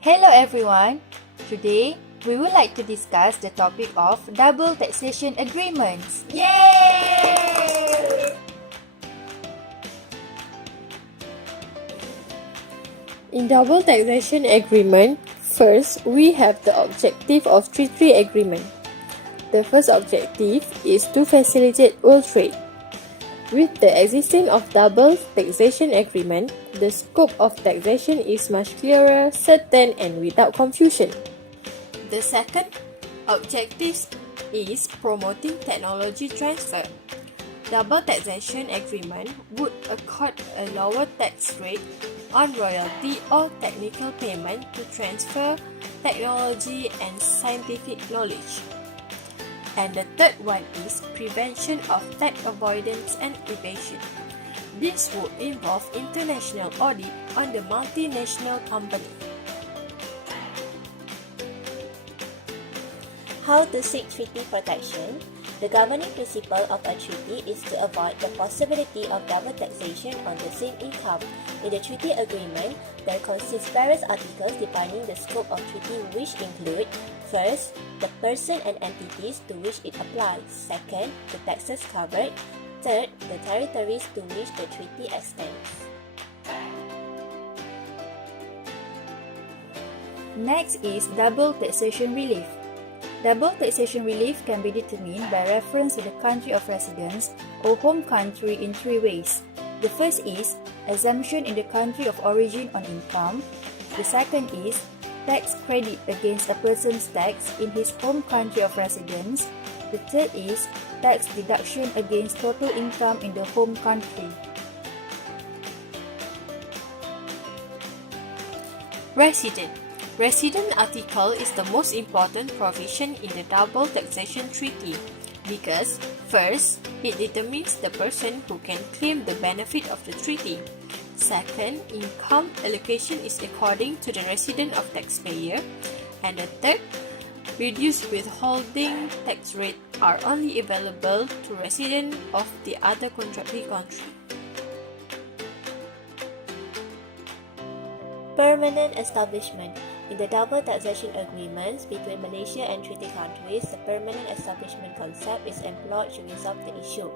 Hello everyone! Today, we would like to discuss the topic of double taxation agreements. Yay! In double taxation agreement, first we have the objective of treaty agreement. The first objective is to facilitate world trade. With the existence of double taxation agreement, the scope of taxation is much clearer, certain and without confusion. The second objective is promoting technology transfer. Double taxation agreement would accord a lower tax rate on royalty or technical payment to transfer technology and scientific knowledge. And the third one is prevention of tax avoidance and evasion. This would involve international audit on the multinational company. How to seek treaty protection? The governing principle of a treaty is to avoid the possibility of double taxation on the same income. In the treaty agreement, there consists various articles defining the scope of treaty, which include: first, the person and entities to which it applies; second, the taxes covered; third, the territories to which the treaty extends. Next is double taxation relief. Double taxation relief can be determined by reference to the country of residence or home country in three ways. The first is exemption in the country of origin on income. The second is tax credit against a person's tax in his home country of residence. The third is tax deduction against total income in the home country. Resident article is the most important provision in the double taxation treaty because, first, it determines the person who can claim the benefit of the treaty. Second, income allocation is according to the resident of taxpayer. And the third, reduced withholding tax rate are only available to residents of the other contracting country. Permanent establishment. In the double taxation agreements between Malaysia and treaty countries, the permanent establishment concept is employed to resolve the issue.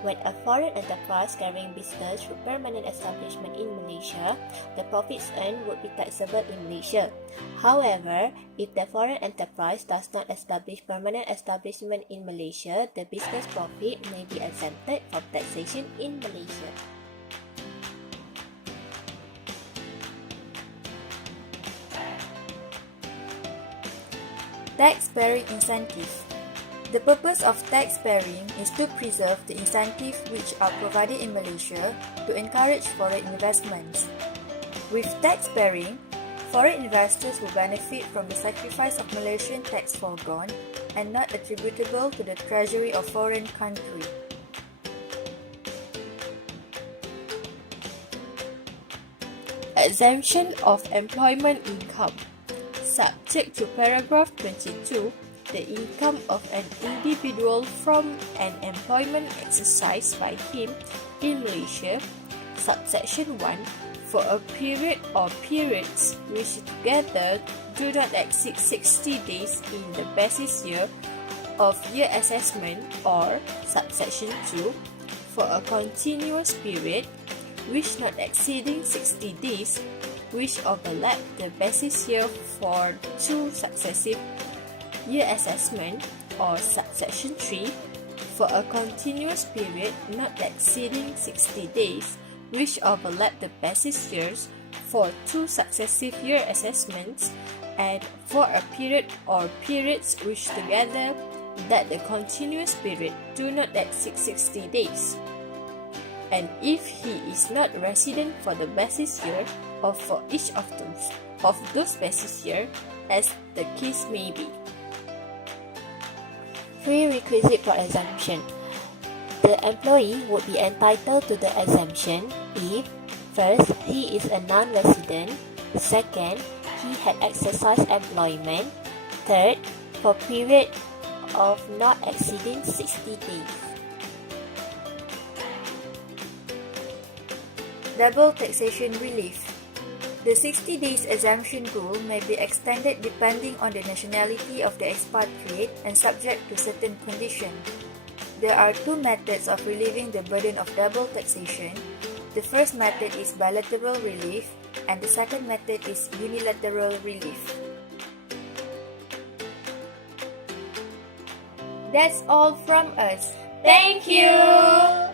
When a foreign enterprise carrying business through permanent establishment in Malaysia, the profits earned would be taxable in Malaysia. However, if the foreign enterprise does not establish permanent establishment in Malaysia, the business profit may be exempted from taxation in Malaysia. Tax-bearing incentive. The purpose of tax-bearing is to preserve the incentives which are provided in Malaysia to encourage foreign investments. With tax-bearing, foreign investors will benefit from the sacrifice of Malaysian tax foregone and not attributable to the treasury of foreign country. Exemption of employment income. Subject to paragraph 22, the income of an individual from an employment exercised by him in Malaysia, subsection 1, for a period or periods which together do not exceed 60 days in the basis year of year assessment, or subsection 2, for a continuous period which not exceeding 60 days which overlap the basis year for two successive year assessment, or subsection 3, for a continuous period not exceeding 60 days which overlap the basis years for two successive year assessments, and for a period or periods which together that the continuous period do not exceed 60 days. And if he is not resident for the basis year or for each of those basis year, as the case may be. Prerequisite for exemption. The employee would be entitled to the exemption if, first, he is a non-resident; second, he had exercised employment; third, for a period of not exceeding 60 days. Double taxation relief. The 60 days exemption rule may be extended depending on the nationality of the expatriate and subject to certain conditions. There are two methods of relieving the burden of double taxation. The first method is bilateral relief, and the second method is unilateral relief. That's all from us. Thank you!